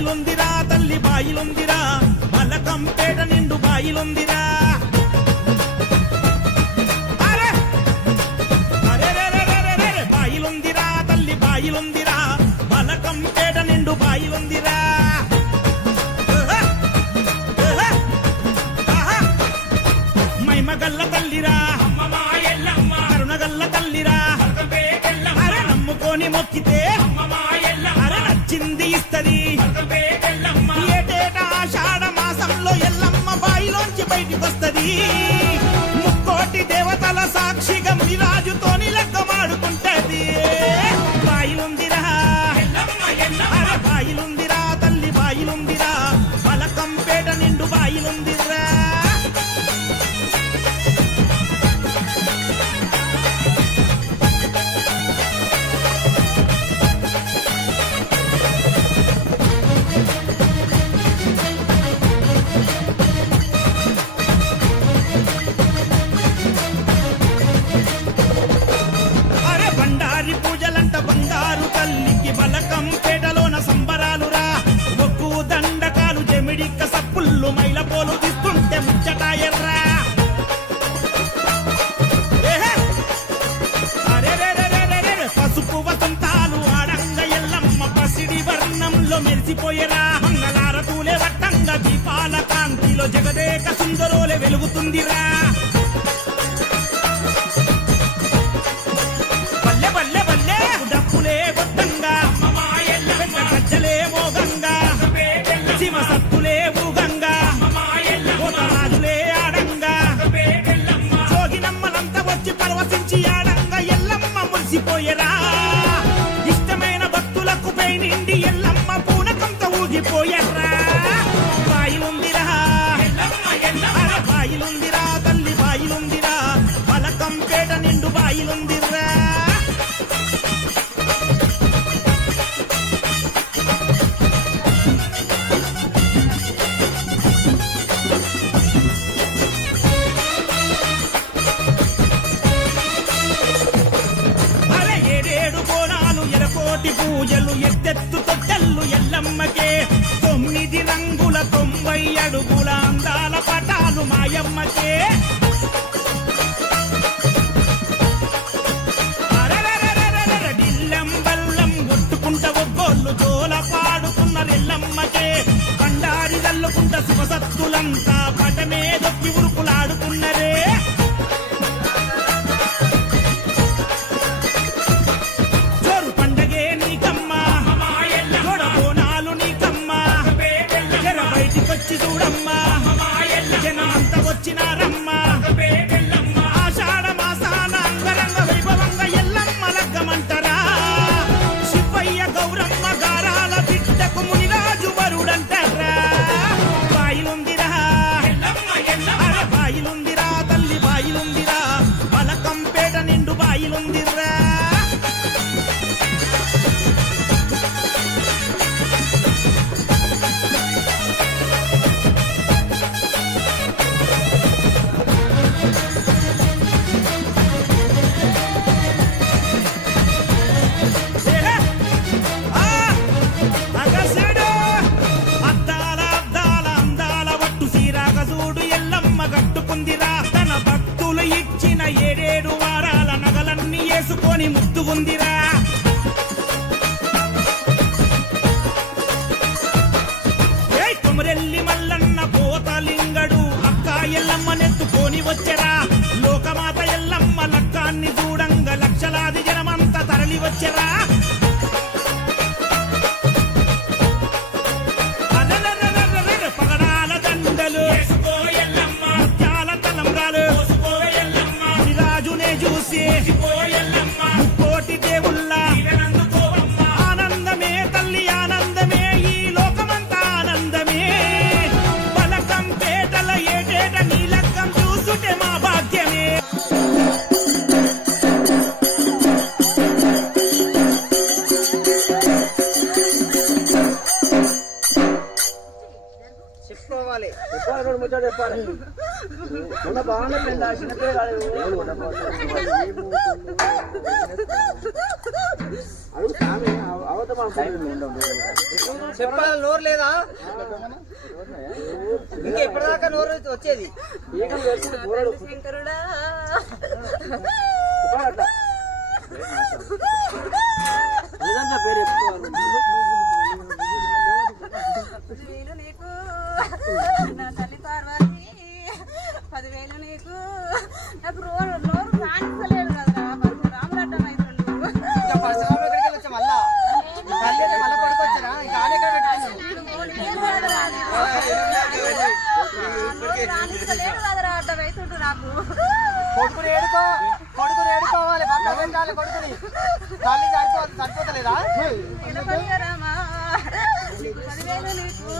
బాయిలుందిరా తల్లి బాయిలుందిరా బలకంపేట నిండు బాయిలుందిరా బాయిలుందిరా తల్లి బాయిలుందిరా బలకంపేట నిండు బాయిలుందిరా మైమగల్ల తల్లిరా కరుణగల్ల తల్లిరా అరే నమ్ముకొని మొక్కితే అరే నచ్చింది ఇస్తది ఏటేటా ఆషాఢ మాసంలో ఎల్లమ్మ బాయిలోంచి బయటికొస్తది ముక్కోటి దేవతల సాక్షిగా మిరాజుతోని లెక్కమాడుకుంటది బాయిలుందిరా అరే బాయిలుందిరా తల్లి బాయిలుందిరా బలకంపేట నిండు బాయిలుందిరా పూజలంట బంగారు తల్లికి బలకంపేటలోన సంబరాలురా ఒక్కు దండకాలు జమిడిక్క సప్పుళ్ళు మైల పోలు తీస్తుంటే ముచ్చటాయర్రా పసుపు వసంతాలు ఆడంగ ఎల్లమ్మ పసిడి వర్ణంలో మెరిసిపోయేరా మంగళారతూలే వట్టంగా దీపాల కాంతిలో జగదేక సుందరోలే వెలుగుతుందిరా సత్తులే ఊగంగా రాజులే ఆడంగా జోగినమ్మలంతా వచ్చి పరవశించి ఆడంగా ఎల్లమ్మ మురిసిపోయేరా ఇష్టమైన భక్తులకు పై నిండి ఎల్లమ్మ పూనకంతో ఊగిపోయర్రా బాయిలుందిరా బాయిలుందిరా తల్లి బాయిలుందిరా బలకంపేట నిండు బాయిలుందిరా పూజలు ఎత్తెత్తు తొట్టెల్లు ఎల్లమ్మకే 9 రంగుల 90 అడుగుల అందాల పటాలు మాయమ్మకే డిల్లం బల్లం కొట్టుకుంట ఒగ్గోళ్ళు జోల పాడుకున్న రెల్లమ్మకే బండారి జల్లుకుంట శివసత్తులంతా పటమే దొక్కి ఉరుకులాడుకున్నరే చూడమ్మా జనమంతా వచ్చినారమ్మా ఆషాఢ మాసాన అంగరంగ వైభవంగా ఎల్లమ్మ లగ్గమంటరా శివయ్య గౌరమ్మ గారాల బిడ్డకు మునిరాజు వరుడంటారా బాయిలుందిరా బాయిలుందిరా తల్లి బాయిలుందిరా బలకంపేట నిండు బాయిలుందిరా తన భక్తులు ఇచ్చిన 7 వారాల నగలన్నీ వేసుకొని ముద్దుగుందిరా కొమరెల్లి మల్లన్న పోతలింగడు అక్క ఎల్లమ్మ నెత్తుకొని వచ్చరా లోకమాత ఎల్లమ్మ లక్కాన్ని చూడంగా లక్షలాది జనమంతా తరలి వచ్చరా పగడాల దండలు చూసి ముక్కోటి దేవుళ్ళ ఆనందమే తల్లి ఆనందమే ఈ లోకమంతా ఆనందమే బలకంపేటల ఏటేట నీ లక్కం చూసుటే మా ఏడుకోవాలి. ముచ్చట చెప్పాలి. మొన్న బాగానే చిన్నపిల్ల కాలేదు. చెప్పాలి నోరు లేదా? ఇంకా ఎప్పటిదాకా నోరు వచ్చేది? పేరు చెప్పుకోవాలి. నీకు నా తల్లి పార్వతి 10,000 నీకు. నాకు నోరు కానిస్తలేదు కదరా, రామరడ్డం అవుతుండు. రానిస్తలేదు కదరా, అడ్డం అవుతుండు నాకు. కొడుకుని ఏడుకోవాలి. కొడుకుని తల్లి చనిపోతలేదా? రామా 10,000 నీకు.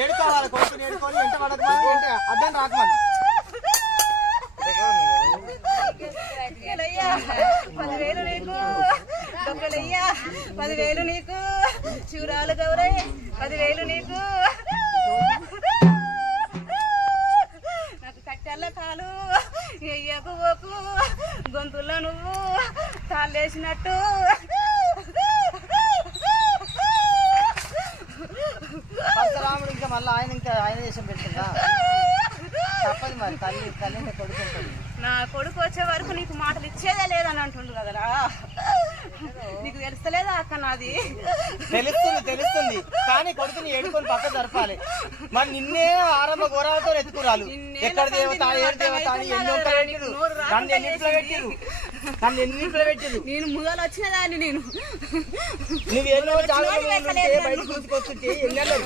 ఏడుకోవాలి. కొడుకుని ఏడుకోవాలి. ఎంత పడదు అడ్డం రాకమని. 10,000 నీకు. దొంగలయ్యా 10,000 నీకు. శివరాలు గౌరై 10,000 నీకు. నాకు కట్టెల్ల కాలు ఎయ్యకు పోకు, గొంతుల్లో నువ్వు తాళ్ళేసినట్టు. రాముడు ఇంకా మళ్ళీ ఆయన దేశం పెట్టిందా? తప్పదు మరి. తల్లి కొడుకు ఉంటుంది. నా కొడుకు వచ్చే వరకు నీకు మాటలు ఇచ్చేదే లేదని అంటుండు కదరా. నీకు తెలుస్తలేదా అక్క? నాది తెలుస్తుంది కానీ కొడుకుని ఏడుకొని పక్క జరపాలి. మరి నిన్నే ఆరంభ గౌరవతో ఎత్తుకురాలు. ఎక్కడ దేవత ఏడు దేవత అని ఎన్నింట్లో పెట్టిరు. నేను ముదలు వచ్చినదాన్ని. నువ్వు ఎన్నో బయటకు తీసుకొస్తుంటే ఎన్నెల్లో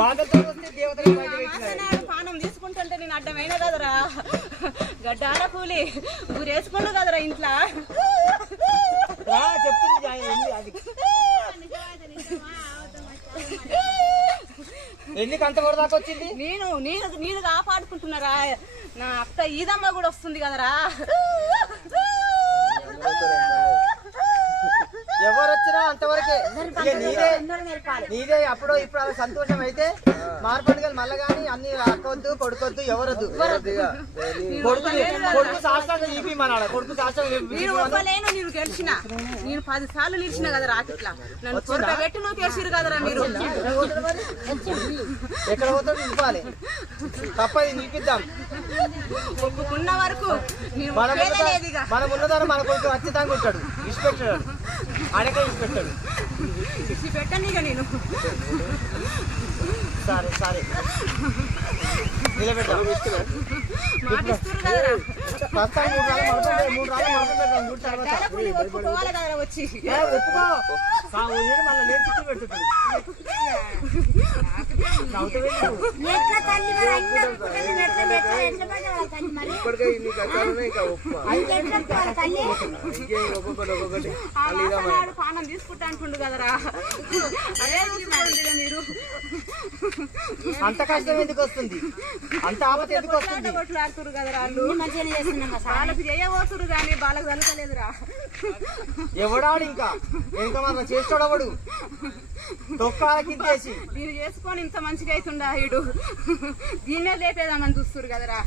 బాధతో వస్తే దేవతలు బయట పెట్టినారు. పానం తీసుకుంటుంటే నేను అడ్డమైన కదరా. గడ్డాల కూలి ఊరేసుకుండు కదరా ఇంట్లో. చెప్తుంది అది. ఎందుకు అంత వరదాకా వచ్చింది? నేను కాపాడుకుంటున్నారా. నా అక్క ఈదమ్మ కూడా వస్తుంది కదరా. ఎవరు వచ్చినా అంతవరకే నీదే. అప్పుడు ఇప్పుడు అది సంతోషం అయితే మార్పడగలు మళ్ళా గానీ అన్ని అక్కొద్దు కొడుకొద్దు ఎవరొద్దు. కొడుకు శాస్త్రంగా చూపిమన్నాడు. కొడుకు శాస్త్రంగా నేను గెలిచిన. నేను 10 సార్లు నిలిచిన కదా రాకెట్లా. నన్ను కొరట పెట్టి నువ్వు చేసిరు కదరా మీరు. ఎక్కడ పోతాడు నిలిపాలి. తప్పది నిలిపిద్దాం. ఒప్పుకున్న వరకు మనం ఉన్నదాన్ని మన కొడుకు ఖచ్చితంగా ఉంటాడు. ఇష్టపెట్టాడు ఆడక ఇష్టపెట్టాడు. ఇచ్చి పెట్టండి ఇక నేను. సరే నిలబెట్టాం. మాటిస్తారు కదరా. ఒప్పుకోవాలి కదరా వచ్చి. ఒప్పుకో మళ్ళీ నేను చిత్రం పెడుతుంది. పానం తీసుకుంటా అంటుండు కదరా. అదే మీరు అంత కష్టం ఎందుకు వస్తుంది? అంత ఆపత ఎందుకు వస్తుంది? కొట్లాడుతురు కదరా. వాళ్ళకి చేయబోతురు కానీ వాళ్ళకి కలగలేదురా. ఎవడాడు ఇంకా మనం చేస్తాడవడు తొక్కాలకిందేసి. మీరు చేసుకొని ఇంత మంచిగా అవుతుండా ఈడు. దీన్నే లేపేదామని చూస్తురు కదరా.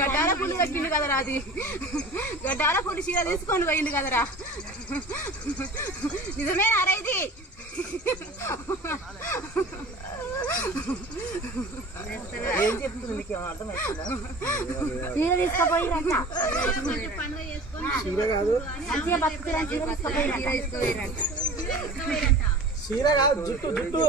గడ్డాల పులి కట్టిండు కదరా. అది గడ్డాల పులి చీర తీసుకొని పోయింది కదరా. నిజమేనా రా ఇది? ఏం చెప్తుంది నీకు అర్థమవుతుందా? చీర తీసుకుపోయిరంట. చీర కాదు చీర కాదు జుట్టు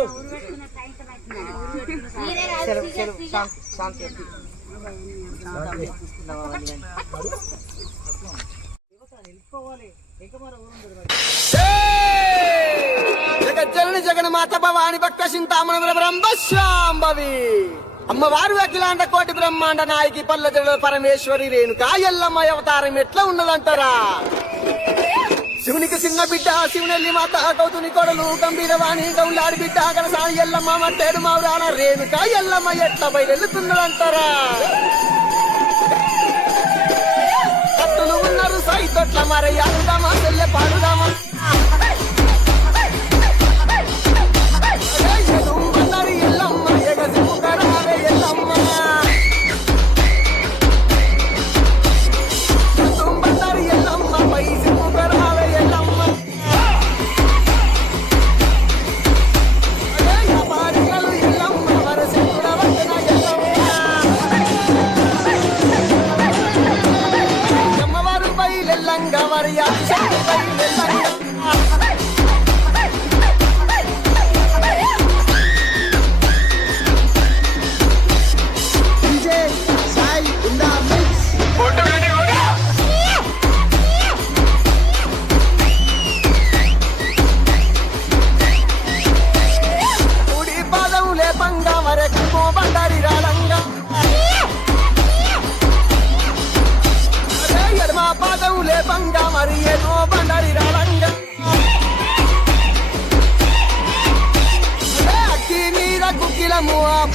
జగజ్జనని జగన్మాత భవాని భక్త చింతామణ బ్రహ్మశాంభవి అమ్మవారు అఖిలాండ కోటి బ్రహ్మాండ నాయకి పల్లె పరమేశ్వరి రేణుకా ఎల్లమ్మ అవతారం ఎట్లా ఉన్నదంటారా? శివునికి చిన్న బిడ్డ శివునెల్లి మాత కౌతుని కొడలు గంభీరవాణి గౌలాడి బిడ్డ కనసాని ఎల్లమ్మ మట్టేడు మావురాల రేణుకా ఎల్లమ్మ ఎట్లా బయలుతున్నదంటారా? భక్తులు ఉన్నారు సైతొట్ల మరి అడుదామా చెల్లె పాడుదామా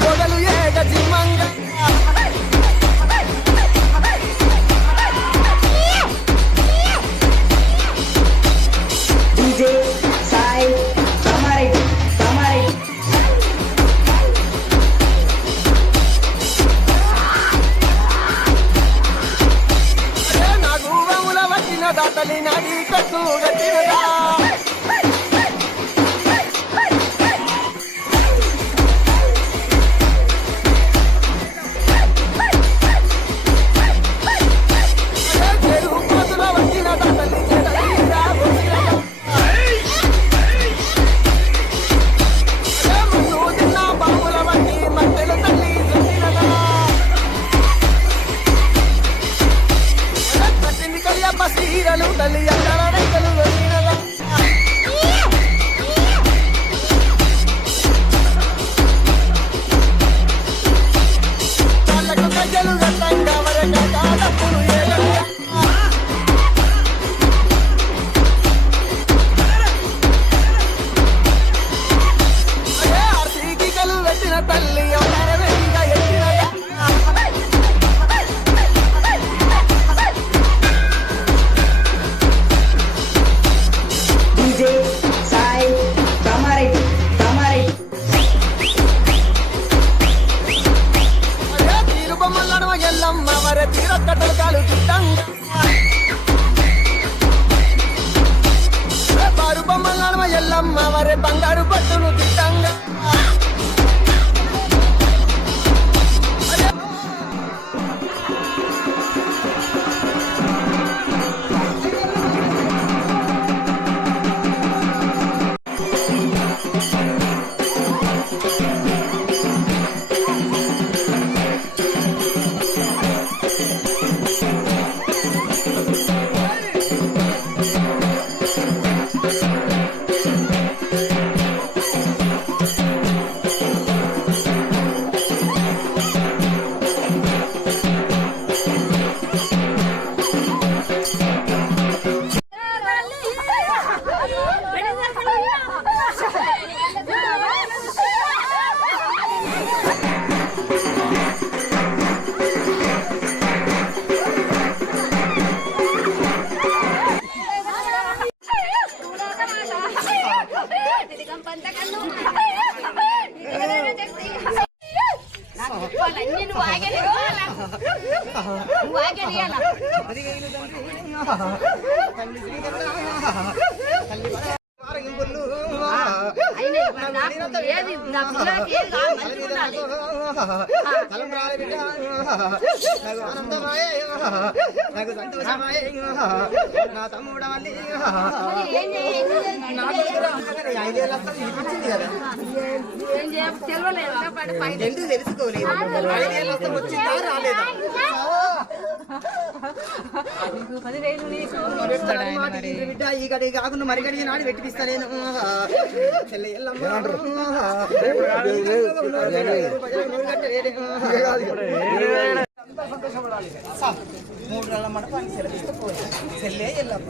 పొగలు ఏగ జిమ్మంగా DJ Sai Tamari నాకు వముల వచ్చిన దాతలి నడి కట్టు గట్టినదా తల్లి అందర రైతులు వచ్చినదా వాళ్ళకు గజ్జలు గట్టంగా వరక కాలప్పులు ఏలంగా ఆర్సీకి కలు పెట్టిన తల్లి అందర వెంగా ఎత్తినదా DJ Sai Tamari తీరు బొమ్మలను ఎల్లమ్మ వరే తీరొక్కటలు కాలు తిట్టంగా బారు బొమ్మలను ఎల్లమ్మ వరే బంగారు పట్టును తిట్టంగా నాకు సంతోషమాయే నా తమ్ముడు మళ్ళీ ఎందుకు తెలుసుకోలేదు 5 ఏళ్ళు వస్తే వచ్చిందా రాలేదా బిడ్డ ఈ గడి కాకుండా మరి గడి నాడు పెట్టిస్తా నేను మూడు నెలల మండపానికి సెలవు చెల్లే ఎల్లమ్మ